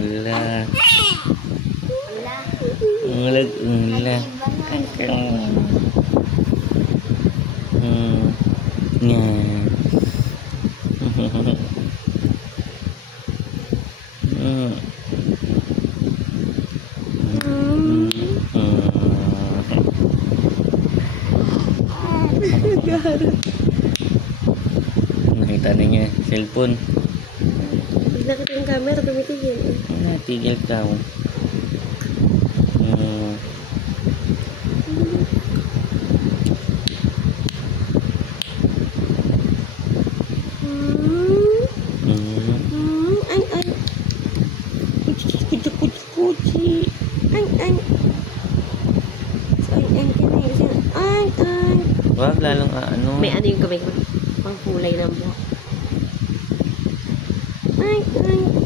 Ulah. Ulah. Nakita na niya cellphone. Pag nakita yung camera, tumitigil. Natigil ka. Ay. Kuchi. Ay. So, ay ka na yun. Ay. Wag lalong ano. May ano yung kamay ko. Pang kulay ng buhok. Ay.